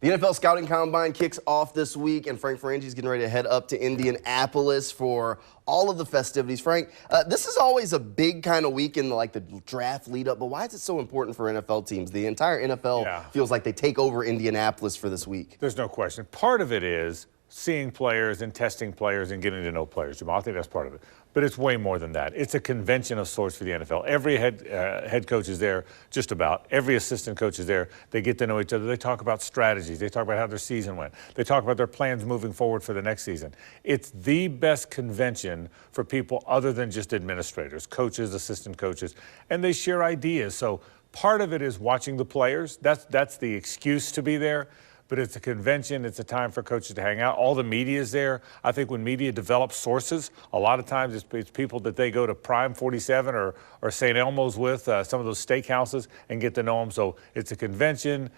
The NFL Scouting Combine kicks off this week, and Frangie is getting ready to head up to Indianapolis for all of the festivities. Frank, this is always a big kind of week in the draft lead up, but why is it so important for NFL teams? The entire NFL feels like they take over Indianapolis for this week. There's no question. Part of it is seeing players and testing players and getting to know players, Jamal. I think that's part of it. But it's way more than that. It's a convention of sorts for the NFL. Every head coach is there, just about. Every assistant coach is there. They get to know each other. They talk about strategies. They talk about how their season went. They talk about their plans moving forward for the next season. It's the best convention for people other than just administrators, coaches, assistant coaches, and they share ideas. So part of it is watching the players. That's the excuse to be there. But it's a convention. It's a time for coaches to hang out. All the media is there. I think when media develops sources, a lot of times it's people that they go to Prime 47 or St. Elmo's with, some of those steakhouses, and get to know them. So it's a convention.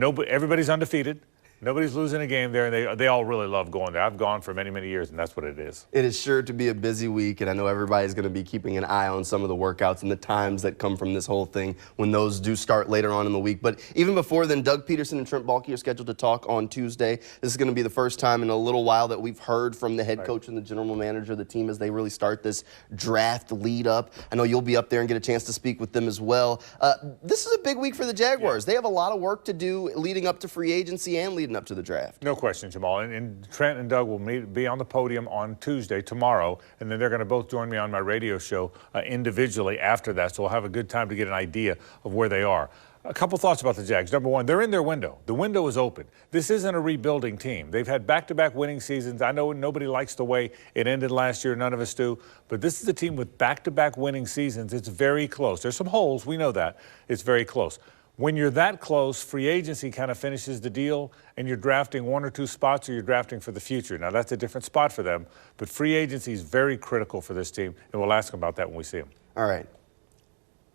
Everybody's undefeated. Nobody's losing a game there, and they all really love going there. I've gone for many, many years, and that's what it is. It is sure to be a busy week, and I know everybody's going to be keeping an eye on some of the workouts and the times that come from this whole thing when those do start later on in the week. But even before then, Doug Peterson and Trent Baalke are scheduled to talk on Tuesday. This is going to be the first time in a little while that we've heard from the head coach and the general manager of the team as they really start this draft lead up. I know you'll be up there and get a chance to speak with them as well. This is a big week for the Jaguars. They have a lot of work to do leading up to free agency and leading up to the draft. No question, Jamal. And Trent and Doug will be on the podium on Tuesday, tomorrow, and then they're going to both join me on my radio show individually after that, so we'll have a good time to get an idea of where they are. A couple thoughts about the Jags. Number one, they're in their window. The window is open. This isn't a rebuilding team. They've had back-to-back winning seasons. I know nobody likes the way it ended last year. None of us do. But this is a team with back-to-back winning seasons. It's very close. There's some holes. We know that. It's very close. When you're that close, free agency kind of finishes the deal, and you're drafting one or two spots, or you're drafting for the future. Now, that's a different spot for them, but free agency is very critical for this team, and we'll ask them about that when we see them. All right.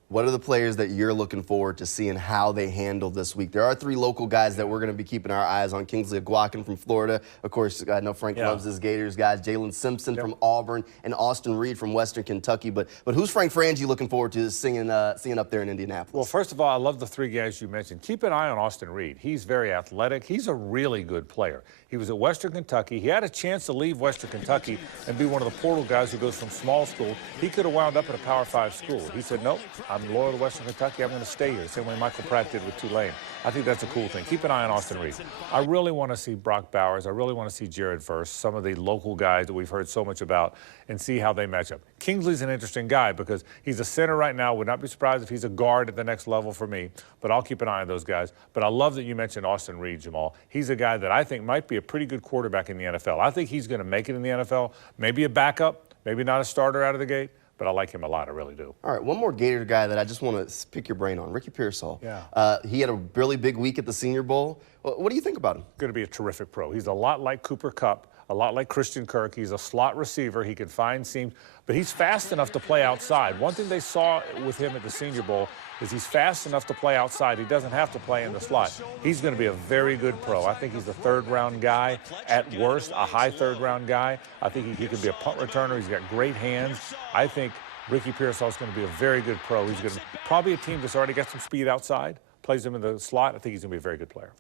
What are the players that you're looking forward to seeing how they handle this week? There are three local guys that we're going to be keeping our eyes on. Kingsley Aguakin from Florida. Of course, I know Frank loves his Gators guys. Jalen Simpson from Auburn and Austin Reed from Western Kentucky. But who's Frangie looking forward to seeing up there in Indianapolis? Well, first of all, I love the three guys you mentioned. Keep an eye on Austin Reed. He's very athletic. He's a really good player. He was at Western Kentucky. He had a chance to leave Western Kentucky and be one of the portal guys who goes from small school. He could have wound up at a Power 5 school. He said, nope, I'm loyal to Western Kentucky. I'm going to stay here. Same way Michael Pratt did with Tulane. I think that's a cool thing. Keep an eye on Austin Reed. I really want to see Brock Bowers. I really want to see Jared Verse, some of the local guys that we've heard so much about, and see how they match up. Kingsley's an interesting guy because he's a center right now. Would not be surprised if he's a guard at the next level for me, but I'll keep an eye on those guys. But I love that you mentioned Austin Reed, Jamal. He's a guy that I think might be a pretty good quarterback in the NFL. I think he's going to make it in the NFL, maybe a backup, maybe not a starter out of the gate, but I like him a lot. I really do. All right, one more Gator guy that I just want to pick your brain on, Ricky Pearsall. Yeah. He had a really big week at the Senior Bowl. What do you think about him? Going to be a terrific pro. He's a lot like Cooper Kupp, a lot like Christian Kirk. He's a slot receiver. He can find seams, but he's fast enough to play outside. One thing they saw with him at the Senior Bowl is he's fast enough to play outside. He doesn't have to play in the slot. He's going to be a very good pro. I think he's a third-round guy, at worst, a high third-round guy. I think he could be a punt returner. He's got great hands. I think Ricky Pearsall is going to be a very good pro. He's going to probably a team that's already got some speed outside, plays him in the slot. I think he's going to be a very good player.